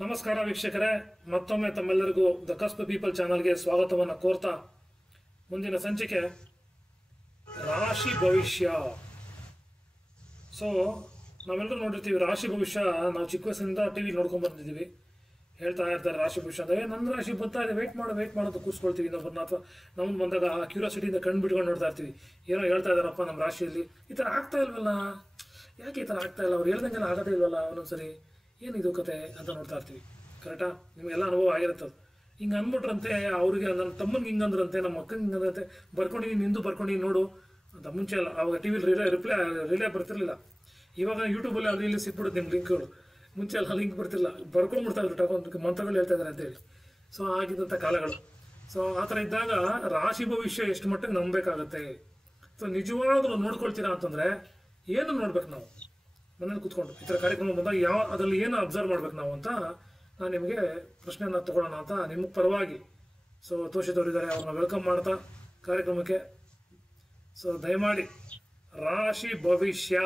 ನಮಸ್ಕಾರ ವೀಕ್ಷಕರೇ, ಮತ್ತೊಮ್ಮೆ ತಮ್ಮೆಲ್ಲರಿಗೂ ದ ಕಸ್ಪ್ ಪೀಪಲ್ ಚಾನಲ್ಗೆ ಸ್ವಾಗತವನ್ನು ಕೋರ್ತಾ ಮುಂದಿನ ಸಂಚಿಕೆ ರಾಶಿ ಭವಿಷ್ಯ. ಸೊ ನಾವೆಲ್ಲರೂ ನೋಡಿರ್ತೀವಿ ರಾಶಿ ಭವಿಷ್ಯ. ನಾವು ಚಿಕ್ಕ ವಯಸ್ಸಿನಿಂದ ಟಿವಿ ನೋಡ್ಕೊಂಡ್ ಬಂದಿದ್ದೀವಿ. ಹೇಳ್ತಾ ಇರ್ತಾರೆ ರಾಶಿ ಭವಿಷ್ಯ ಅಂದರೆ ನನ್ನ ರಾಶಿ ಬರ್ತಾ ಇದೆ, ವೇಟ್ ಮಾಡೋದು ಕೂರಿಸ್ಕೊಳ್ತೀವಿ ಇನ್ನೊಬ್ಬರನ್ನ, ಅಥವಾ ನಮ್ಗೆ ಬಂದಾಗ ಆ ಕ್ಯೂರಿಯಾಸಿಟಿಯಿಂದ ಕಣ್ಣು ಬಿಟ್ಕೊಂಡು ನೋಡ್ತಾ ಇರ್ತೀವಿ. ಏನೋ ಹೇಳ್ತಾ ಇದ್ದಾರಪ್ಪ ನಮ್ಮ ರಾಶಿಯಲ್ಲಿ ಈ ಥರ ಆಗ್ತಾ ಇಲ್ವಲ್ಲ, ಯಾಕೆ ಈ ಥರ ಆಗ್ತಾ ಇಲ್ಲ, ಅವ್ರು ಹೇಳ್ದಂಗೆಲ್ಲ ಆಗೋದೇ ಇಲ್ವಲ್ಲ ಒಂದೊಂದ್ಸರಿ, ಏನಿದು ಕತೆ ಅಂತ ನೋಡ್ತಾ ಇರ್ತೀವಿ. ಕರೆಕ್ಟಾ? ನಿಮಗೆಲ್ಲ ಅನುಭವ ಆಗಿರುತ್ತೆ. ಹಿಂಗೆ ಅಂದ್ಬಿಟ್ರಂತೆ ಅವ್ರಿಗೆ, ನನ್ನ ತಮ್ಮನಿಗೆ ಹಿಂಗಂದ್ರಂತೆ, ನಮ್ಮ ಅಕ್ಕನಿಗೆ ಹಿಂಗಂದ್ರಂತೆ, ಬರ್ಕೊಂಡಿದ್ದೀನಿ ನಿಂದು ಬರ್ಕೊಂಡಿದ್ದೀನಿ ನೋಡು ಅಂತ. ಮುಂಚೆ ಅಲ್ಲ, ಅವಾಗ ಟಿ ವಿಲಿ ರಿಲೇ ಬರ್ತಿರ್ಲಿಲ್ಲ. ಇವಾಗ ಯೂಟ್ಯೂಬಲ್ಲಿ ಅಲ್ಲಿ ಇಲ್ಲಿ ಸಿಕ್ಬಿಡುತ್ತೆ ನಿಮ್ಮ ಲಿಂಕ್ಗಳು. ಮುಂಚೆ ಎಲ್ಲ ಲಿಂಕ್ ಬರ್ತಿಲ್ಲ, ಬರ್ಕೊಂಡ್ಬಿಡ್ತಾ ಇದ್ರು ಟಕೊಂದು ಮಂತ್ರಗಳು ಹೇಳ್ತಾ ಇದ್ದಾರೆ ಅಂತೇಳಿ. ಸೊ ಆಗಿದ್ದಂಥ ಕಾಲಗಳು. ಸೊ ಆ ಥರ ಇದ್ದಾಗ ರಾಶಿ ಭವಿಷ್ಯ ಎಷ್ಟು ಮಟ್ಟಿಗೆ ನಂಬಬೇಕಾಗತ್ತೆ. ಸೊ ನಿಜವಾಗ್ಲೂ ನೋಡ್ಕೊಳ್ತೀರಾ ಅಂತಂದರೆ ಏನು ನೋಡ್ಬೇಕು ನಾವು ಮನೇಲಿ ಕೂತ್ಕೊಂಡು ಈ ಥರ ಕಾರ್ಯಕ್ರಮ ಬಂದಾಗ ಅದರಲ್ಲಿ ಏನು ಅಬ್ಸರ್ವ್ ಮಾಡ್ಬೇಕು ನಾವು ಅಂತ ನಾನು ನಿಮಗೆ ಪ್ರಶ್ನೆಯನ್ನು ತೊಗೊಳ್ಳೋಣ ಅಂತ ನಿಮ್ಮ ಪರವಾಗಿ ತೋಷಿತವರಿದ್ದಾರೆ, ಅವ್ರನ್ನ ವೆಲ್ಕಮ್ ಮಾಡ್ತಾ ಕಾರ್ಯಕ್ರಮಕ್ಕೆ. ಸೊ ದಯಮಾಡಿ ರಾಶಿ ಭವಿಷ್ಯ,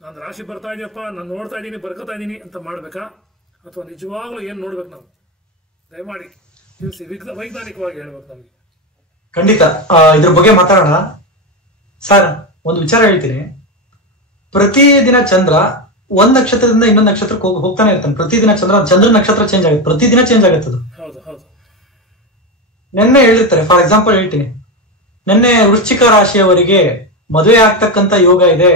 ನಾನು ರಾಶಿ ಬರ್ತಾ ಇದೆಯಪ್ಪ, ನಾನು ನೋಡ್ತಾ ಇದ್ದೀನಿ, ಬರ್ಕೋತಾ ಇದ್ದೀನಿ ಅಂತ ಮಾಡಬೇಕಾ, ಅಥವಾ ನಿಜವಾಗ್ಲೂ ಏನು ನೋಡ್ಬೇಕು ನಾವು? ದಯಮಾಡಿ ತಿಳಿಸಿ, ವೈಜ್ಞಾನಿಕವಾಗಿ ಹೇಳ್ಬೇಕು ನಮಗೆ. ಖಂಡಿತ ಇದ್ರ ಬಗ್ಗೆ ಮಾತಾಡೋಣ ಸರ್. ಒಂದು ವಿಚಾರ ಹೇಳ್ತೀನಿ. ಪ್ರತಿದಿನ ಚಂದ್ರ ಒಂದ್ ನಕ್ಷತ್ರದಿಂದ ಇನ್ನೊಂದು ನಕ್ಷತ್ರಕ್ಕೆ ಹೋಗ್ತಾನೆ ಇರ್ತಾನೆ. ಪ್ರತಿದಿನ ಚಂದ್ರ ನಕ್ಷತ್ರ ಚೇಂಜ್ ಆಗುತ್ತೆ, ಪ್ರತಿದಿನ ಚೇಂಜ್ ಆಗುತ್ತೆ ಅದು. ನೆನ್ನೆ ಹೇಳಿರ್ತಾರೆ, ಫಾರ್ ಎಕ್ಸಾಂಪಲ್ ಹೇಳ್ತೀನಿ, ನೆನ್ನೆ ವೃಶ್ಚಿಕ ರಾಶಿಯವರಿಗೆ ಮದುವೆ ಆಗ್ತಕ್ಕಂತ ಯೋಗ ಇದೆ.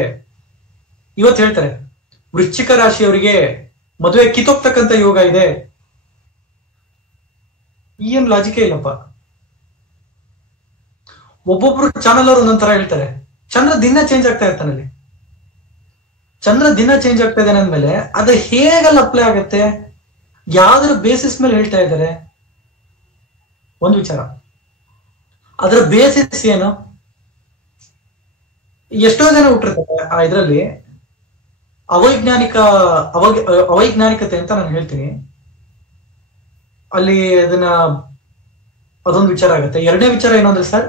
ಇವತ್ತು ಹೇಳ್ತಾರೆ ವೃಶ್ಚಿಕ ರಾಶಿಯವರಿಗೆ ಮದುವೆ ಕಿತ್ತೋಗ್ತಕ್ಕಂತ ಯೋಗ ಇದೆ. ಏನ್ ಲಾಜಿಕೇ ಇಲ್ಲಪ್ಪ. ಒಬ್ಬೊಬ್ರು ಚಾನಲ್ ಅವರು ಒಂದೊಂದರ ಹೇಳ್ತಾರೆ. ಚಂದ್ರ ದಿನ ಚೇಂಜ್ ಆಗ್ತಾ ಇರ್ತಾನೆ. ಅಲ್ಲಿ ಚಂದ್ರ ದಿನ ಚೇಂಜ್ ಆಗ್ತಾ ಇದ್ದಾನೆ ಅಂದ್ಮೇಲೆ ಅದು ಹೇಗಲ್ಲ ಅಪ್ಲೈ ಆಗತ್ತೆ, ಯಾವ್ದ್ರ ಬೇಸಿಸ್ ಮೇಲೆ ಹೇಳ್ತಾ ಇದ್ದಾರೆ? ಒಂದು ವಿಚಾರ, ಅದರ ಬೇಸಿಸ್ ಏನು? ಎಷ್ಟೋ ಜನ ಹುಟ್ಟಿರ್ತಾರೆ ಆ ಇದರಲ್ಲಿ ಅವೈಜ್ಞಾನಿಕತೆ ಅಂತ ನಾನು ಹೇಳ್ತೀನಿ. ಅಲ್ಲಿ ಅದೊಂದು ವಿಚಾರ ಆಗುತ್ತೆ. ಎರಡನೇ ವಿಚಾರ ಏನು ಅಂದ್ರೆ ಸರ್,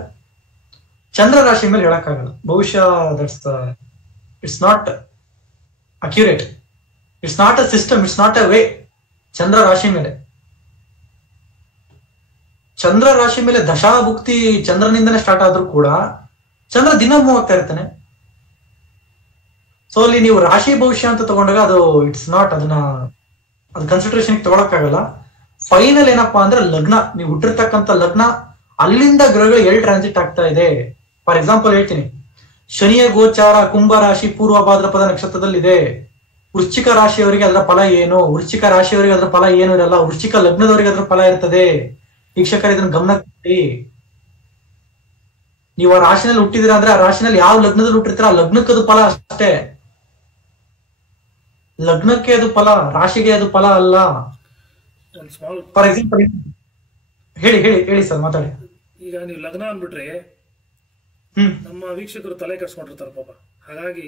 ಚಂದ್ರ ರಾಶಿ ಮೇಲೆ ಹೇಳಕ್ಕಾಗಲ್ಲ. ಬಹುಶಃ it's not accurate, it's not a system, it's not a way. ಚಂದ್ರ ರಾಶಿ ಮೇಲೆ ದಶಾಭುಕ್ತಿ ಚಂದ್ರನಿಂದನೇ ಸ್ಟಾರ್ಟ್ ಆದ್ರೂ ಕೂಡ ಚಂದ್ರ ದಿನ ಮೂವ್ ಆಗ್ತಾ ಇರ್ತಾನೆ. ಸೊ ಅಲ್ಲಿ ನೀವು ರಾಶಿ ಭವಿಷ್ಯ ಅಂತ ತಗೊಂಡಾಗ ಅದು ಇಟ್ಸ್ ನಾಟ್, ಅದು ಕನ್ಸಿಡರೇಷನ್ ತಗೊಳಕ್ಕಾಗಲ್ಲ. ಫೈನಲ್ ಏನಪ್ಪಾ ಅಂದ್ರೆ ಲಗ್ನ, ನೀವು ಹುಟ್ಟಿರ್ತಕ್ಕಂಥ ಲಗ್ನ, ಅಲ್ಲಿಂದ ಗ್ರಹಗಳು ಎಲ್ಲಿ ಟ್ರಾನ್ಸಿಟ್ ಆಗ್ತಾ ಇದೆ. ಫಾರ್ ಎಕ್ಸಾಂಪಲ್ ಹೇಳ್ತೀನಿ, ಶನಿಯ ಗೋಚಾರ ಕುಂಭ ರಾಶಿ ಪೂರ್ವ ಭಾದ್ರಪದ ನಕ್ಷತ್ರದಲ್ಲಿದೆ. ವೃಶ್ಚಿಕ ರಾಶಿಯವರಿಗೆ ಅದರ ಫಲ ಏನು? ವೃಶ್ಚಿಕ ರಾಶಿಯವರಿಗೆ ಅದರ ಫಲ ಏನು ಇರಲ್ಲ. ವೃಶ್ಚಿಕ ಲಗ್ನದವರಿಗೆ ಅದರ ಫಲ ಇರ್ತದೆ. ವೀಕ್ಷಕರು ಇದನ್ನ ಗಮನ ಕೊಡಿ. ನೀವು ಆ ರಾಶಿನಲ್ಲಿ ಹುಟ್ಟಿದಿರ ಅಂದ್ರೆ ಆ ರಾಶಿನಲ್ಲಿ ಯಾವ ಲಗ್ನದಲ್ಲಿ ಹುಟ್ಟಿರ್ತೀರ ಆ ಲಗ್ನಕ್ಕೆ ಅದು ಫಲ ಅಷ್ಟೇ. ಲಗ್ನಕ್ಕೆ ಅದು ಫಲ, ರಾಶಿಗೆ ಅದು ಫಲ ಅಲ್ಲ. ಫಾರ್ ಎಕ್ಸಾಂಪಲ್ ಹೇಳಿ ಸರ್, ಮಾತಾಡಿ. ಈಗ ನೀವು ಲಗ್ನ ಅಂದ್ಬಿಟ್ರೆ ನಮ್ಮ ವೀಕ್ಷಕರು ತಲೆ ಕೆಡ್ಸ್ಕೊಂಡಿರ್ತಾರೆ ಪಾಪ. ಹಾಗಾಗಿ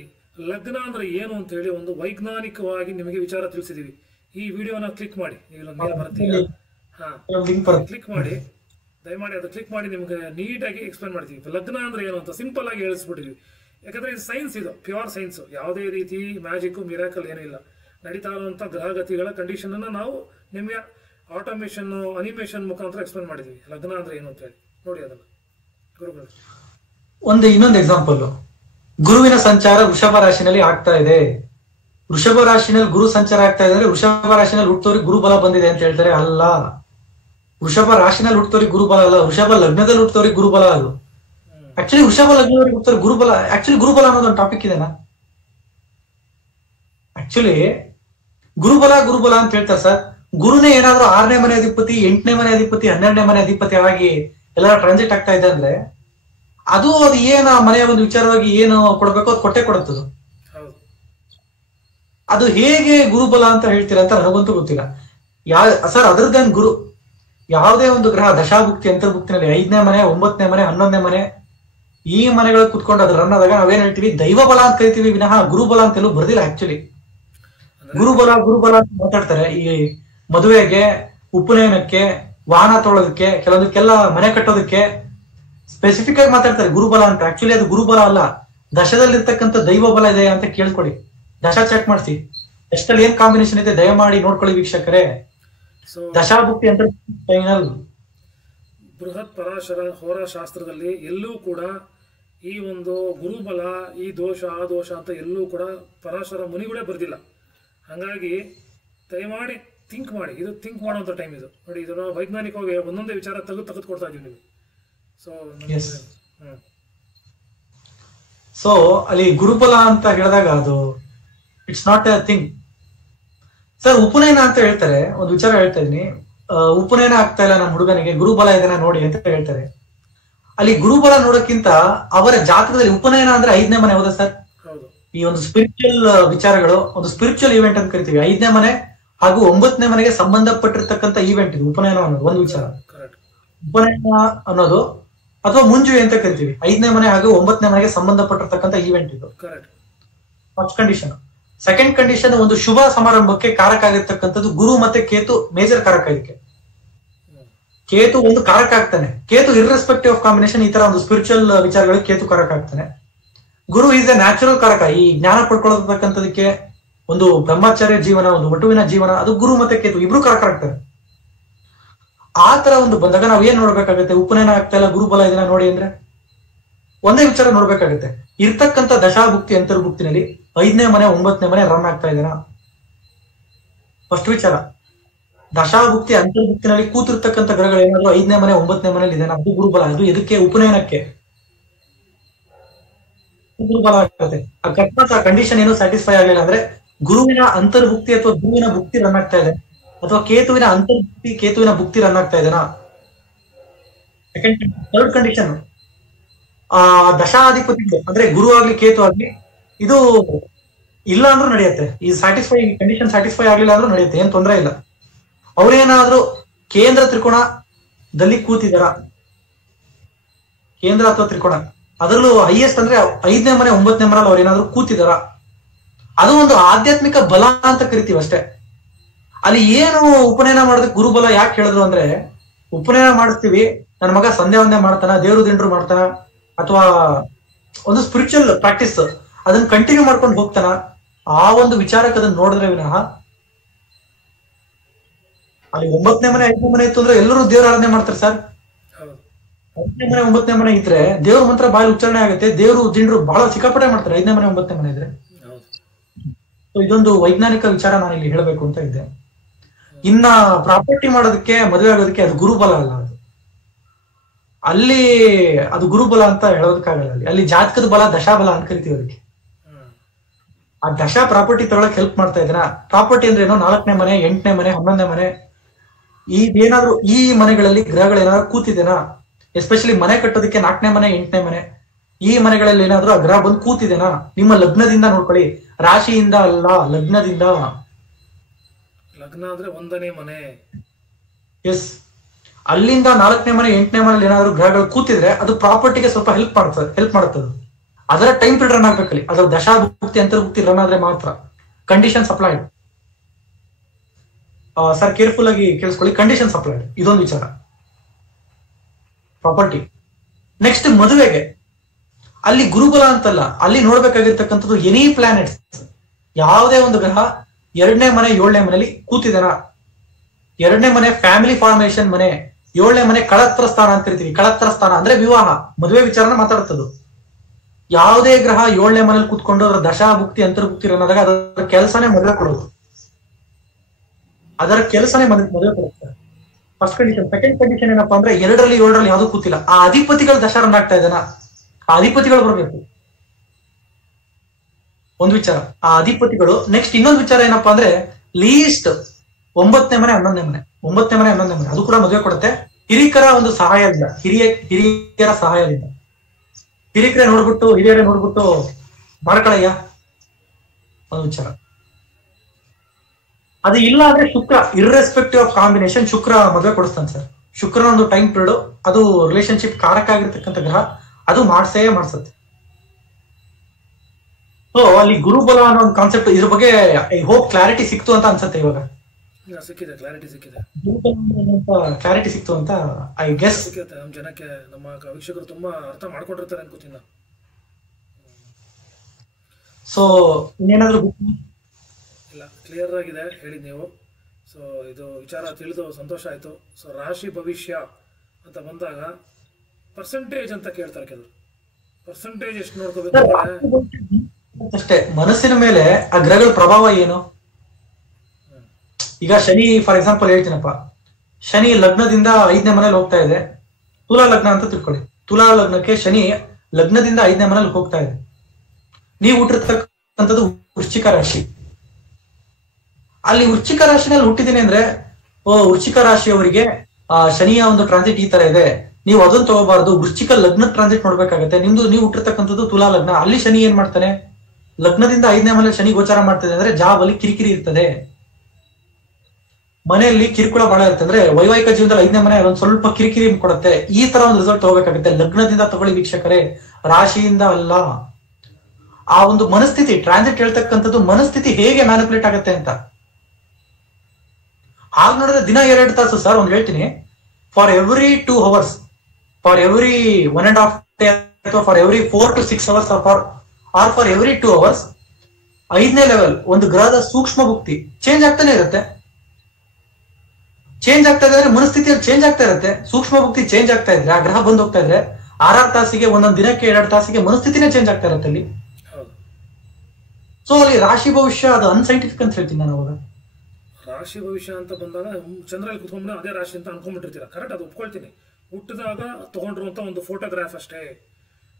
ಲಗ್ನ ಅಂದ್ರೆ ಏನು ಅಂತ ಹೇಳಿ ಒಂದು ವೈಜ್ಞಾನಿಕವಾಗಿ ನಿಮಗೆ ವಿಚಾರ ತಿಳಿಸಿದೀವಿ. ಈ ವಿಡಿಯೋನ ಕ್ಲಿಕ್ ಮಾಡಿ, ಕ್ಲಿಕ್ ಮಾಡಿ, ದಯಮಾಡಿ ಅದು ಕ್ಲಿಕ್ ಮಾಡಿ, ನಿಮ್ಗೆ ನೀಟಾಗಿ ಎಕ್ಸ್ಪ್ಲೇನ್ ಮಾಡ್ತೀವಿ. ಲಗ್ನ ಅಂದ್ರೆ ಏನು ಅಂತ ಸಿಂಪಲ್ ಆಗಿ ಹೇಳಿಸ್ಬಿಟ್ಟಿದ್ವಿ. ಯಾಕಂದ್ರೆ ಇದು ಸೈನ್ಸ್, ಇದು ಪ್ಯೂರ್ ಸೈನ್ಸ್. ಯಾವುದೇ ರೀತಿ ಮ್ಯಾಜಿಕ್ ಮಿರಾಕಲ್ ಏನಿಲ್ಲ. ನಡೀತಾ ಇರುವಂತ ಗ್ರಹಗತಿಗಳ ಕಂಡೀಷನ್ ಅನ್ನ ನಾವು ನಿಮಗೆ ಆಟೋಮೇಷನ್ ಅನಿಮೇಷನ್ ಮುಖಾಂತರ ಎಕ್ಸ್ಪ್ಲೇನ್ ಮಾಡಿದ್ವಿ. ಲಗ್ನ ಅಂದ್ರೆ ಏನು ಅಂತ ಹೇಳಿ ನೋಡಿ ಅದನ್ನ ಗುರುಗಳು. ಇನ್ನೊಂದು ಎಕ್ಸಾಂಪಲ್, ಗುರುವಿನ ಸಂಚಾರ ವೃಷಭ ರಾಶಿನಲ್ಲಿ ಆಗ್ತಾ ಇದೆ. ವೃಷಭ ರಾಶಿನಲ್ಲಿ ಗುರು ಸಂಚಾರ ಆಗ್ತಾ ಇದೆ ಅಂದ್ರೆ ವೃಷಭ ರಾಶಿನಲ್ಲಿ ಹುಟ್ಟೋರಿಗೆ ಗುರುಬಲ ಬಂದಿದೆ ಅಂತ ಹೇಳ್ತಾರೆ. ಅಲ್ಲ, ವೃಷಭ ರಾಶಿನಲ್ಲಿ ಹುಟ್ಟೋರಿಗೆ ಗುರುಬಲ ಅಲ್ಲ, ವೃಷಭ ಲಗ್ನದಲ್ಲಿ ಹುಟ್ಟೋರಿಗೆ ಗುರುಬಲ. ಅದು ಆಕ್ಚುಲಿ ವೃಷಭ ಲಗ್ನದವರಿಗೆ ಹುಟ್ಟೋರಿಗೆ ಗುರುಬಲ. ಆಕ್ಚುಲಿ ಗುರುಬಲ ಅನ್ನೋದೊಂದು ಟಾಪಿಕ್ ಇದೆನಾ? ಆಕ್ಚುಲಿ ಗುರುಬಲ ಅಂತ ಹೇಳ್ತಾರೆ ಸರ್. ಗುರುನೇ ಏನಾದ್ರೂ 6ನೇ ಮನೆ ಅಧಿಪತಿ, 8ನೇ ಮನೆ ಅಧಿಪತಿ, 12ನೇ ಮನೆ ಅಧಿಪತಿ ಆಗಿ ಎಲ್ಲ ಟ್ರಾನ್ಸಿಟ್ ಆಗ್ತಾ ಇದೆ ಅಂದ್ರೆ ಅದು ಏನ ಮನೆಯ ಒಂದು ವಿಚಾರವಾಗಿ ಏನು ಕೊಡ್ಬೇಕು ಅದು ಕೊಟ್ಟೆ ಕೊಡುತ್ತದು. ಅದು ಹೇಗೆ ಗುರುಬಲ ಅಂತ ಹೇಳ್ತೀರಾ ಅಂತ ನನಗಂತೂ ಗೊತ್ತಿಲ್ಲ. ಸರ್ ಅದ್ರದ್ದೇನು ಗುರು, ಯಾವುದೇ ಒಂದು ಗ್ರಹ ದಶಾಭುಕ್ತಿ ಅಂತರ್ಭುಕ್ತಿನಲ್ಲಿ 5ನೇ ಮನೆ, 9ನೇ ಮನೆ, 11ನೇ ಮನೆ, ಈ ಮನೆಗಳು ಕುತ್ಕೊಂಡು ಅದ್ರ ರನ್ ಆದಾಗ ನಾವೇನ್ ಹೇಳ್ತೀವಿ, ದೈವಬಲ ಅಂತ ಕರಿತೀವಿ ವಿನಃ ಗುರುಬಲ ಅಂತ ಎಲ್ಲೂ ಬರ್ದಿಲ್ಲ. ಆಕ್ಚುಲಿ ಗುರುಬಲ ಅಂತ ಮಾತಾಡ್ತಾರೆ ಈ ಮದುವೆಗೆ, ಉಪನಯನಕ್ಕೆ, ವಾಹನ ತೊಳೋದಕ್ಕೆ, ಕೆಲವೊಂದಕ್ಕೆಲ್ಲ ಮನೆ ಕಟ್ಟೋದಕ್ಕೆ ಸ್ಪೆಸಿಫಿಕ್ ಆಗಿ ಮಾತಾಡ್ತಾರೆ ಗುರುಬಲ ಅಂತ. ಆಕ್ಚುಲಿ ಅದು ಗುರುಬಲ ಅಲ್ಲ, ದಶದಲ್ಲಿರ್ತಕ್ಕಂಥ ದೈವ ಬಲ ಇದೆ ಅಂತ ಕೇಳ್ಕೊಡಿ. ದಶ ಚೆಕ್ ಮಾಡಿಸಿ, ಎಷ್ಟಲ್ಲಿ ಏನ್ ಕಾಂಬಿನೇಷನ್ ಇದೆ ದಯಮಾಡಿ ನೋಡ್ಕೊಳ್ಳಿ ವೀಕ್ಷಕರೇ. ಸೊ ದಶಾಭುಕ್ತಿ ಅಂತ ಫೈನಲ್ ಬೃಹತ್ ಪರಾಶರ ಹೋರಾಶಾಸ್ತ್ರದಲ್ಲಿ ಎಲ್ಲೂ ಕೂಡ ಈ ಒಂದು ಗುರುಬಲ, ಈ ದೋಷ ಆ ದೋಷ ಅಂತ ಎಲ್ಲೂ ಕೂಡ ಪರಾಶರ ಮುನಿಗಳೇ ಬರ್ದಿಲ್ಲ. ಹಾಗಾಗಿ ದಯಮಾಡಿ ಥಿಂಕ್ ಮಾಡಿ, ಇದು ಥಿಂಕ್ ಮಾಡುವಂಥ ಟೈಮ್ ಇದು ನೋಡಿ. ಇದನ್ನು ವೈಜ್ಞಾನಿಕವಾಗಿ ಒಂದೊಂದೇ ವಿಚಾರ ತೆಗೆದುಕೊಡ್ತಾ ಇದ್ದೀವಿ ನೀವು. ಸೊ ಸೊ ಅಲ್ಲಿ ಗುರುಬಲ ಅಂತ ಹೇಳಿದಾಗ ಅದು it's not A thing sir. ಉಪನಯನ ಅಂತ ಹೇಳ್ತಾರೆ, ಒಂದು ವಿಚಾರ ಹೇಳ್ತಾ ಇದೀನಿ. ಉಪನಯನ ಆಗ್ತಾ ಇಲ್ಲ ನಮ್ಮ ಹುಡುಗನಿಗೆ, ಗುರುಬಲ ಇದನ್ನ ನೋಡಿ ಅಂತ ಹೇಳ್ತಾರೆ. ಅಲ್ಲಿ ಗುರುಬಲ ನೋಡೋಕ್ಕಿಂತ ಅವರ ಜಾತಕದಲ್ಲಿ ಉಪನಯನ ಅಂದ್ರೆ 5ನೇ ಮನೆ, ಹೌದಾ ಸರ್? ಈ ಒಂದು ಸ್ಪಿರಿಚುವಲ್ ವಿಚಾರಗಳು, ಒಂದು ಸ್ಪಿರಿಚುವಲ್ ಇವೆಂಟ್ ಅಂತ ಕರಿತೀವಿ. 5ನೇ ಮನೆ ಹಾಗೂ 9ನೇ ಮನೆಗೆ ಸಂಬಂಧಪಟ್ಟಿರ್ತಕ್ಕಂಥ ಇವೆಂಟ್ ಇದು ಉಪನಯನ ಅನ್ನೋದು ಒಂದು ವಿಚಾರ. ಉಪನಯನ ಅನ್ನೋದು ಅಥವಾ ಮುಂಜುವೆ ಅಂತ ಕರಿತೀವಿ. 5ನೇ ಮನೆ ಹಾಗೂ 9ನೇ ಮನೆಗೆ ಸಂಬಂಧಪಟ್ಟಿರ್ತಕ್ಕಂಥ ಇವೆಂಟ್ ಇದು. First condition. ಸೆಕೆಂಡ್ ಕಂಡೀಷನ್, ಒಂದು ಶುಭ ಸಮಾರಂಭಕ್ಕೆ ಕಾರಕ ಆಗಿರ್ತಕ್ಕಂಥದ್ದು ಗುರು ಮತ್ತೆ ಕೇತು ಮೇಜರ್ ಕಾರಕ. ಇದಕ್ಕೆ ಕೇತು ಒಂದು ಕಾರಕ ಆಗ್ತಾನೆ. ಕೇತು ಇರ್ರೆಸ್ಪೆಕ್ಟಿವ್ ಆಫ್ ಕಾಂಬಿನೇಷನ್ ಈ ತರ ಒಂದು ಸ್ಪಿರಿಚುವಲ್ ವಿಚಾರಗಳಿಗೆ ಕೇತು ಕಾರಕ ಆಗ್ತಾನೆ. ಗುರು ಈಸ್ ಎ ನ್ಯಾಚುರಲ್ ಕಾರಕ. ಈ ಜ್ಞಾನ ಪಡ್ಕೊಳ್ಳತಕ್ಕಂಥದಕ್ಕೆ, ಒಂದು ಬ್ರಹ್ಮಚಾರ್ಯ ಜೀವನ, ಒಂದು ವಟುವಿನ ಜೀವನ, ಅದು ಗುರು ಮತ್ತೆ ಕೇತು ಇಬ್ರು ಕಾರಕ ಆಗ್ತಾರೆ. ಆ ತರ ಒಂದು ಬಂದಾಗ ನಾವು ಏನ್ ನೋಡ್ಬೇಕಾಗತ್ತೆ? ಉಪನಯನ ಆಗ್ತಾ ಇಲ್ಲ, ಗುರುಬಲ ಇದನ್ನ ನೋಡಿ ಅಂದ್ರೆ ಒಂದೇ ವಿಚಾರ ನೋಡ್ಬೇಕಾಗತ್ತೆ. ಇರ್ತಕ್ಕಂಥ ದಶಾಭುಕ್ತಿ ಅಂತರ್ಭುಕ್ತಿನಲ್ಲಿ 5ನೇ ಮನೆ 9ನೇ ಮನೆ ರನ್ ಆಗ್ತಾ ಇದೆನಾ? ಫಸ್ಟ್ ವಿಚಾರ. ದಶಾಭುಕ್ತಿ ಅಂತರ್ಭುಕ್ತಿನಲ್ಲಿ ಕೂತಿರ್ತಕ್ಕಂಥ ಗ್ರಹಗಳು ಏನಾದ್ರು 5ನೇ ಮನೆ 9ನೇ ಮನೆಯಲ್ಲಿ ಇದೆನಾ? ಅದು ಗುರುಬಲ. ಅದು ಎದಕ್ಕೆ? ಉಪನಯನಕ್ಕೆ ಗುರುಬಲ ಆಗ್ತದೆ. ಅಕಸ್ಮಾತ್ ಆ ಕಂಡೀಷನ್ ಏನು ಸ್ಯಾಟಿಸ್ಫೈ ಆಗಲಿಲ್ಲ ಅಂದ್ರೆ ಗುರುವಿನ ಅಂತರ್ಭುಕ್ತಿ ಅಥವಾ ಗುರುವಿನ ಭುಕ್ತಿ ರನ್ ಆಗ್ತಾ ಇದೆ, ಅಥವಾ ಕೇತುವಿನ ಅಂತರ್ಭುಕ್ತಿ ಕೇತುವಿನ ಭುಕ್ತಿ ರನ್ ಆಗ್ತಾ ಇದೆನಾ? ಸೆಕೆಂಡ್. ಥರ್ಡ್ ಕಂಡೀಷನ್, ದಶಾಧಿಪತಿಗಳು ಅಂದ್ರೆ ಗುರು ಆಗ್ಲಿ ಕೇತು ಆಗ್ಲಿ ಇದು ಇಲ್ಲ ಅಂದ್ರೂ ನಡೆಯುತ್ತೆ. ಈ ಸ್ಯಾಟಿಸ್ಫೈ ಕಂಡೀಷನ್ ಸ್ಯಾಟಿಸ್ಫೈ ಆಗ್ಲಿಲ್ಲ ಅಂದ್ರೂ ನಡೆಯುತ್ತೆ, ಏನ್ ತೊಂದರೆ ಇಲ್ಲ. ಅವ್ರೇನಾದ್ರೂ ಕೇಂದ್ರ ತ್ರಿಕೋಣದಲ್ಲಿ ಕೂತಿದಾರ, ಕೇಂದ್ರ ಅಥವಾ ತ್ರಿಕೋಣ ಅದರಲ್ಲೂ ಹೈಯೆಸ್ಟ್ ಅಂದ್ರೆ 5ನೇ ಮನೆ 9ನೇ ಮನೆ ಅವ್ರು ಏನಾದ್ರು ಕೂತಿದಾರ, ಅದು ಒಂದು ಆಧ್ಯಾತ್ಮಿಕ ಬಲ ಅಂತ ಕರಿತೀವಿ ಅಷ್ಟೇ. ಅಲ್ಲಿ ಏನು ಉಪನಯನ ಮಾಡೋದಕ್ಕೆ ಗುರುಬಲ ಯಾಕೆ ಹೇಳಿದ್ರು ಅಂದ್ರೆ, ಉಪನಯನ ಮಾಡಿಸ್ತೀವಿ, ನನ್ನ ಮಗ ಸಂಧ್ಯಾ ವಂದನೆ ಮಾಡ್ತಾನ, ದೇವ್ರು ದಿಂಡ್ರು ಮಾಡ್ತಾನ, ಅಥವಾ ಒಂದು ಸ್ಪಿರಿಚುವಲ್ ಪ್ರಾಕ್ಟೀಸ್ ಅದನ್ನ ಕಂಟಿನ್ಯೂ ಮಾಡ್ಕೊಂಡು ಹೋಗ್ತಾನ, ಆ ಒಂದು ವಿಚಾರಕ್ಕೆ ಅದನ್ನ ನೋಡಿದ್ರೆ ವಿನಃ ಅಲ್ಲಿ 9ನೇ ಮನೆ 5ನೇ ಮನೆ ಇತ್ತು ಅಂದ್ರೆ ಎಲ್ಲರೂ ದೇವ್ರ ಆರಾಧನೆ ಮಾಡ್ತಾರೆ ಸರ್. 5ನೇ ಮನೆ 9ನೇ ಮನೆ ಇದ್ರೆ ದೇವ್ರ ಮಂತ್ರ ಬಾಯಿ ಉಚ್ಚಾರಣೆ ಆಗುತ್ತೆ, ದೇವ್ರು ದಿಂಡ್ರು ಬಹಳ ಸಿಕ್ಕಾಪಟ್ಟೆ ಮಾಡ್ತಾರೆ 5ನೇ ಮನೆ 9ನೇ ಮನೆ ಇದ್ರೆ. ಇದೊಂದು ವೈಜ್ಞಾನಿಕ ವಿಚಾರ ನಾನು ಇಲ್ಲಿ ಹೇಳಬೇಕು ಅಂತ ಇದ್ದೆ. ಇನ್ನ ಪ್ರಾಪರ್ಟಿ ಮಾಡೋದಕ್ಕೆ, ಮದುವೆ ಆಗೋದಕ್ಕೆ ಅದು ಗುರುಬಲ ಅಲ್ಲ. ಅದು ಅಲ್ಲಿ ಅದು ಗುರುಬಲ ಅಂತ ಹೇಳೋದಕ್ಕಾಗಲ್ಲ. ಅಲ್ಲಿ ಜಾತಕದ ಬಲ, ದಶಾಬಲ ಅಂತ ಕರಿತೀವಿ ಅದಕ್ಕೆ. ಆ ದಶಾ ಪ್ರಾಪರ್ಟಿ ತಗೊಳಕ್ ಹೆಲ್ಪ್ ಮಾಡ್ತಾ ಇದ್ದೀನ. ಪ್ರಾಪರ್ಟಿ ಅಂದ್ರೆ ಏನೋ 4ನೇ ಮನೆ 8ನೇ ಮನೆ 11ನೇ ಮನೆ ಏನಾದ್ರು ಈ ಮನೆಗಳಲ್ಲಿ ಗ್ರಹಗಳು ಏನಾದ್ರು ಕೂತಿದೆನಾ? ಎಸ್ಪೆಷಲಿ ಮನೆ ಕಟ್ಟೋದಕ್ಕೆ 4ನೇ ಮನೆ 8ನೇ ಮನೆ ಈ ಮನೆಗಳಲ್ಲಿ ಏನಾದ್ರು ಆ ಗ್ರಹ ಬಂದು ಕೂತಿದೆನಾ? ನಿಮ್ಮ ಲಗ್ನದಿಂದ ನೋಡ್ಕೊಳ್ಳಿ, ರಾಶಿಯಿಂದ ಅಲ್ಲ, ಲಗ್ನದಿಂದ. ಲಗ್ನ ಅಂದ್ರೆ 1ನೇ ಮನೆ. ಎಸ್, ಅಲ್ಲಿಂದ 4ನೇ ಮನೆ 8ನೇ ಮನೇಲಿ ಏನಾದ್ರು ಗ್ರಹಗಳು ಕೂತಿದ್ರೆ ಅದು ಪ್ರಾಪರ್ಟಿಗೆ ಸ್ವಲ್ಪ ಹೆಲ್ಪ್ ಮಾಡುತ್ತದೆ. ಅದರ ಟೈಮ್ ಪೀರಿಯಡ್ ರನ್ ಆಗ್ಬೇಕಲ್ಲಿ. ಅದರ ದಶಾಭುಕ್ತಿ ಅಂತರ್ಭುಕ್ತಿ ರನ್ ಆದ್ರೆ ಮಾತ್ರ. ಕಂಡೀಷನ್ ಸಪ್ಲೈಡ್ ಸರ್, ಕೇರ್ಫುಲ್ ಆಗಿ ಕೇಳಿಸ್ಕೊಳ್ಳಿ. ಕಂಡೀಷನ್ ಸಪ್ಲೈಡ್ ಇದೊಂದು ವಿಚಾರ. ಪ್ರಾಪರ್ಟಿ. ನೆಕ್ಸ್ಟ್ ಮದುವೆಗೆ ಅಲ್ಲಿ ಗುರುಬಲ ಅಂತಲ್ಲ, ಅಲ್ಲಿ ನೋಡ್ಬೇಕಾಗಿರ್ತಕ್ಕಂಥದ್ದು ಎನಿ ಪ್ಲಾನೆಟ್ಸ್, ಯಾವುದೇ ಒಂದು ಗ್ರಹ 2ನೇ ಮನೆ 7ನೇ ಮನೆಯಲ್ಲಿ ಕೂತಿದೆನಾ? 2ನೇ ಮನೆ ಫ್ಯಾಮಿಲಿ ಫಾರ್ಮೇಶನ್ ಮನೆ, 7ನೇ ಮನೆ ಕಳತ್ರ ಸ್ಥಾನ ಅಂತ ಕರಿತೀವಿ. ಕಳತ್ರ ಸ್ಥಾನ ಅಂದ್ರೆ ವಿವಾಹ, ಮದುವೆ ವಿಚಾರನ ಮಾತಾಡ್ತದ್ದು. ಯಾವುದೇ ಗ್ರಹ 7ನೇ ಮನೇಲಿ ಕೂತ್ಕೊಂಡು ಅದರ ದಶಾಭುಕ್ತಿ ಅಂತರ್ಭುಕ್ತಿ ಅನ್ನೋದಾಗ ಅದರ ಕೆಲಸನೇ ಮದುವೆ ಕೊಡೋದು, ಅದರ ಕೆಲಸನೇ ಮದುವೆ ಕೊಡುತ್ತೆ. First condition. ಸೆಕೆಂಡ್ ಕಂಡೀಷನ್ ಏನಪ್ಪಾ ಅಂದ್ರೆ 2ರಲ್ಲಿ 7ರಲ್ಲಿ ಯಾವ್ದು ಕೂತಿಲ್ಲ, ಆ ಅಧಿಪತಿಗಳ ದಶ ರನ್ ಆಗ್ತಾ ಇದ್ದಾನ, ಆ ಅಧಿಪತಿಗಳು ಬರಬೇಕು. ಒಂದು ವಿಚಾರ, ಆ ಅಧಿಪತಿಗಳು. ನೆಕ್ಸ್ಟ್ ಇನ್ನೊಂದು ವಿಚಾರ ಏನಪ್ಪಾ ಅಂದ್ರೆ ಲೀಸ್ಟ್ 9ನೇ ಮನೆ 11ನೇ ಮನೆ 9ನೇ ಮನೆ 11ನೇ ಮನೆ ಅದು ಕೂಡ ಮದುವೆ ಕೊಡುತ್ತೆ. ಹಿರಿಕರ ಒಂದು ಸಹಾಯದಿಂದ, ಹಿರಿಯರ ಸಹಾಯದಿಂದ. ಹಿರಿಯರೇ ನೋಡ್ಬಿಟ್ಟು ಮಾಡ್ಕೊಳಯ್ಯ ಒಂದು ವಿಚಾರ. ಅದು ಇಲ್ಲ ಅಂದ್ರೆ ಶುಕ್ರ, ಇರ್ರೆಸ್ಪೆಕ್ಟಿವ್ ಆಫ್ ಕಾಂಬಿನೇಷನ್, ಶುಕ್ರ ಮದುವೆ ಕೊಡಿಸ್ತಾನೆ ಸರ್. ಶುಕ್ರನ ಒಂದು ಟೈಮ್ ಪೀರಿಯಡ್, ಅದು ರಿಲೇಶನ್ಶಿಪ್ ಕಾರಕ ಆಗಿರ್ತಕ್ಕಂಥ ಗ್ರಹ, ಅದು ಮಾಡ್ಸತ್ತೆ. ಸೊ ಅಲ್ಲಿ ಗುರುಬಲ ಅನ್ನೋ ಒಂದು ಕಾನ್ಸೆಪ್ಟ್, ಇದ್ರ ಬಗ್ಗೆ ಐ ಹೋಪ್ ಕ್ಲಾರಿಟಿ ಸಿಕ್ತು ಅಂತ ಅನ್ಸುತ್ತೆ. ಇವಾಗ ಕ್ಲಾರಿಟಿ ಸಿಕ್ತು ಅಂತ ಐ ಗೆಸ್. ನಮ್ಮ ಜನಕ್ಕೆ, ನಮ್ಮ ವೀಕ್ಷಕರು ತುಂಬಾ ಅರ್ಥ ಮಾಡ್ಕೊಂಡಿರ್ತಾರೆ ಇಲ್ಲ, ಕ್ಲಿಯರ್ ಆಗಿದೆ ಹೇಳಿದ್ ನೀವು. ಸೊ ಇದು ವಿಚಾರ ತಿಳಿದು ಸಂತೋಷ ಆಯಿತು. ಸೊ ರಾಶಿ ಭವಿಷ್ಯ ಅಂತ ಬಂದಾಗ ಪರ್ಸೆಂಟೇಜ್ ಅಂತ ಕೇಳ್ತಾರೆ ಕೆಲವರು. ಪರ್ಸೆಂಟೇಜ್ ಎಷ್ಟು ನೋಡ್ಕೋಬೇಕು ಅಷ್ಟೇ. ಮನಸ್ಸಿನ ಮೇಲೆ ಆ ಗ್ರಹಗಳ ಪ್ರಭಾವ ಏನು? ಈಗ ಶನಿ ಫಾರ್ ಎಕ್ಸಾಂಪಲ್ ಹೇಳ್ತೀನಪ್ಪ, ಶನಿ ಲಗ್ನದಿಂದ 5ನೇ ಮನೇಲಿ ಹೋಗ್ತಾ ಇದೆ. ತುಲಾ ಲಗ್ನ ಅಂತ ತಿಳ್ಕೊಳ್ಳಿ. ತುಲಾ ಲಗ್ನಕ್ಕೆ ಶನಿ ಲಗ್ನದಿಂದ 5ನೇ ಮನೇಲಿ ಹೋಗ್ತಾ ಇದೆ. ನೀವು ಹುಟ್ಟಿರ್ತಕ್ಕಂಥದ್ದು ವೃಶ್ಚಿಕ ರಾಶಿ. ಅಲ್ಲಿ ವೃಶ್ಚಿಕ ರಾಶಿನಲ್ಲಿ ಹುಟ್ಟಿದೀನಿ ಅಂದ್ರೆ, ವೃಶ್ಚಿಕ ರಾಶಿಯವರಿಗೆ ಶನಿಯ ಒಂದು ಟ್ರಾನ್ಸಿಟ್ ಈ ತರ ಇದೆ, ನೀವು ಅದನ್ನ ತಗೋಬಾರ್ದು, ವೃಶ್ಚಿಕ ಲಗ್ನ ಟ್ರಾನ್ಸಿಟ್ ನೋಡ್ಬೇಕಾಗತ್ತೆ. ನೀವು ಹುಟ್ಟಿರ್ತಕ್ಕಂಥದ್ದು ತುಲಾ ಲಗ್ನ. ಅಲ್ಲಿ ಶನಿ ಏನ್ ಮಾಡ್ತಾನೆ, ಲಗ್ನದಿಂದ 5ನೇ ಮನೆ ಶನಿ ಗೋಚಾರ ಮಾಡ್ತದೆ ಅಂದ್ರೆ ಜಾಬ್ ಅಲ್ಲಿ ಕಿರಿಕಿರಿ ಇರ್ತದೆ, ಮನೆಯಲ್ಲಿ ಕಿರುಕುಳ ಬಹಳ ಇರುತ್ತೆ. ಅಂದ್ರೆ ವೈವಾಹಿಕ ಜೀವನದಲ್ಲಿ 5ನೇ ಮನೆ ಒಂದ್ ಸ್ವಲ್ಪ ಕಿರಿಕಿರಿ ಕೊಡುತ್ತೆ. ಈ ತರ ಒಂದು ರಿಸಲ್ಟ್ ತಗೋಬೇಕಾಗುತ್ತೆ. ಲಗ್ನದಿಂದ ತಗೊಳ್ಳಿ ವೀಕ್ಷಕರೇ, ರಾಶಿಯಿಂದ ಅಲ್ಲ. ಆ ಒಂದು ಮನಸ್ಥಿತಿ ಟ್ರಾನ್ಸಿಟ್ ಹೇಳ್ತಕ್ಕಂಥದ್ದು ಮನಸ್ಥಿತಿ ಹೇಗೆ ಮ್ಯಾನಿಪುಲೇಟ್ ಆಗುತ್ತೆ ಅಂತ. ಹಾಗೆ ನೋಡಿದ್ರೆ ದಿನ 2 ತಾಸು ಸರ್, ಒಂದು ಹೇಳ್ತೀನಿ, for every 2 hours, for every 1.5 day, ಅಥವಾ for every 4 to 6 hours, or for every 2 hours 5ನೇ ಲೆವೆಲ್ ಒಂದು ಗ್ರಹದ ಸೂಕ್ಷ್ಮ ಭುಕ್ತಿ ಚೇಂಜ್ ಆಗ್ತಾನೆ ಇರುತ್ತೆ. ಚೇಂಜ್ ಆಗ್ತಾ ಇದ್ರೆ ಮನಸ್ಥಿತಿಯಲ್ಲಿ ಚೇಂಜ್ ಆಗ್ತಾ ಇರುತ್ತೆ. ಸೂಕ್ಷ್ಮ ಭುಕ್ತಿ ಚೇಂಜ್ ಆಗ್ತಾ ಇದ್ರೆ, ಆ ಗ್ರಹ ಬಂದು ಹೋಗ್ತಾ ಇದ್ರೆ 6 ತಾಸಿಗೆ, ಒಂದೊಂದು ದಿನಕ್ಕೆ 2 ತಾಸಿಗೆ ಮನಸ್ಥಿತಿನೇ ಚೇಂಜ್ ಆಗ್ತಾ ಇರುತ್ತೆ ಅಲ್ಲಿ. ಸೊ ಅಲ್ಲಿ ರಾಶಿ ಭವಿಷ್ಯ ಅದು ಅನ್ಸೈಂಟಿಫಿಕ್ ಅಂತ ಹೇಳ್ತೀನಿ ನಾನು ಅವಾಗ. ರಾಶಿ ಭವಿಷ್ಯ ಅಂತ ಬಂದಾಗ ಚಂದ್ರಲ್ಲಿ ಕುತ್ಕೊಂಡ್ರೆ ಅದೇ ರಾಶಿ ಅಂತ ಅನ್ಕೊಂಡ್ಬಿಟ್ಟಿರ್ತೀರ. ಕರೆಕ್ಟ್, ಅದು ಒಪ್ಕೊಳ್ತೀನಿ. ಹುಟ್ಟಿದಾಗ ತಗೊಂಡಿರುವಂತ ಒಂದು ಫೋಟೋಗ್ರಾಫ್ ಅಷ್ಟೇ.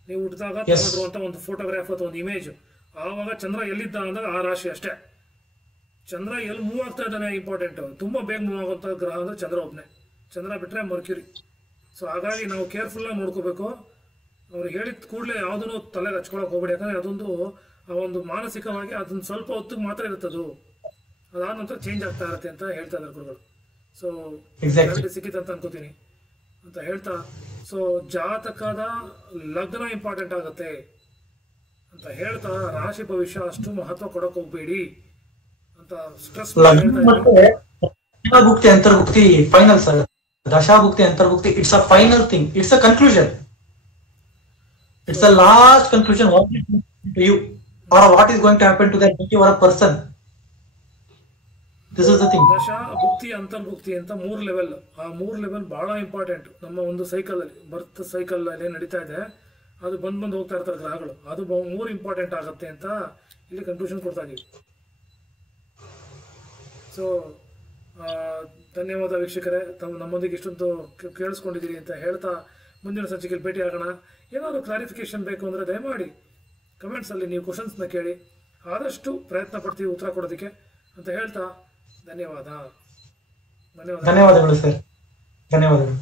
ನೀವು ಹುಟ್ಟಿದಾಗ ತಗೊಂಡಿರುವಂತ ಒಂದು ಫೋಟೋಗ್ರಾಫ್ ಅಥವಾ ಒಂದು ಇಮೇಜ್, ಆವಾಗ ಚಂದ್ರ ಎಲ್ಲಿದ್ದ ಅಂದಾಗ ಆ ರಾಶಿ ಅಷ್ಟೇ. ಚಂದ್ರ ಎಲ್ಲಿ ಮೂವ್ ಆಗ್ತಾ ಇದ್ದಾನೆ ಇಂಪಾರ್ಟೆಂಟ್. ತುಂಬಾ ಬೇಗ ಮೂವ್ ಆಗುವಂತ ಗ್ರಹ ಅಂದ್ರೆ ಚಂದ್ರ ಒಬ್ಬನೇ. ಚಂದ್ರ ಬಿಟ್ರೆ ಮರ್ಕ್ಯೂರಿ. ಸೊ ಹಾಗಾಗಿ ನಾವು ಕೇರ್ಫುಲ್ ಆಗಿ ನೋಡ್ಕೋಬೇಕು. ಅವ್ರು ಹೇಳಿದ ಕೂಡಲೇ ಯಾವುದನ್ನು ತಲೆಗೆ ಹಚ್ಕೊಳಕ್ ಹೋಗ್ಬೇಡಿ. ಯಾಕಂದ್ರೆ ಅದೊಂದು ಒಂದು ಮಾನಸಿಕವಾಗಿ ಅದನ್ನ ಸ್ವಲ್ಪ ಹೊತ್ತಿಗೆ ಮಾತ್ರ ಇರುತ್ತದು, ಅದಾದ ನಂತರ ಚೇಂಜ್ ಆಗ್ತಾ ಇರುತ್ತೆ ಅಂತ ಹೇಳ್ತಾ ಇದ್ದಾರೆ ಗುರುಗಳು. ಸೊ ಸಿಕ್ಕಿತ್ತು ಅಂತ ಅನ್ಕೋತೀನಿ ಅಂತ ಹೇಳ್ತಾ, ಸೊ ಜಾತಕದ ಲಗ್ನ ಇಂಪಾರ್ಟೆಂಟ್ ಆಗುತ್ತೆ ಅಂತ ಹೇಳ್ತಾ, ರಾಶಿ ಭವಿಷ್ಯ ಅಷ್ಟು ಮಹತ್ವ ಕೊಡಕ್ ಹೋಗ್ಬೇಡಿ ಅಂತ ಸ್ಟ್ರೆಸ್ ಭುಕ್ತಿ ಅಂತರ್ಭುಕ್ತಿ ಫೈನಲ್ ಸರ್. ದಶಾಭುಕ್ತಿ ಅಂತರ್ಭುಕ್ತಿ it's a final thing, it's a conclusion, it's a last conclusion. What is to you or what is going to happen to that particular person. This is the thing. ದಶಾ ಭುಕ್ತಿ ಅಂತರ್ಭುಕ್ತಿ ಅಂತ 3 level. ಆ 3 level ಬಹಳ important. ನಮ್ಮ ಒಂದು cycle ಅಲ್ಲಿ, ಬರ್ತ್ cycle ಅಲ್ಲಿ ನಡೀತಾ ಇದೆ, ಅದು ಬಂದು ಹೋಗ್ತಾ ಇರ್ತಾರೆ ಗ್ರಹಗಳು, ಅದು 3 ಇಂಪಾರ್ಟೆಂಟ್ ಆಗುತ್ತೆ ಅಂತ ಇಲ್ಲಿ ಕನ್ಕ್ಲೂಷನ್ ಕೊಡ್ತಾ ಇದೀವಿ. ಸೊ ಧನ್ಯವಾದ ವೀಕ್ಷಕರೇ, ನಮ್ಮೊಂದಿಗೆ ಇಷ್ಟೊಂದು ಕೇಳಿಸ್ಕೊಂಡಿದ್ದೀರಿ ಅಂತ ಹೇಳ್ತಾ, ಮುಂದಿನ ಸಂಚಿಕೆಯಲ್ಲಿ ಭೇಟಿ ಆಗೋಣ. ಏನಾದರೂ ಕ್ಲಾರಿಫಿಕೇಶನ್ ಬೇಕು ಅಂದರೆ ದಯಮಾಡಿ ಕಮೆಂಟ್ಸಲ್ಲಿ ನೀವು ಕ್ವಶನ್ಸ್ನ ಕೇಳಿ, ಆದಷ್ಟು ಪ್ರಯತ್ನ ಪಡ್ತೀವಿ ಉತ್ತರ ಕೊಡೋದಕ್ಕೆ ಅಂತ ಹೇಳ್ತಾ ಧನ್ಯವಾದಗಳು ಸರ್. ಧನ್ಯವಾದಗಳು.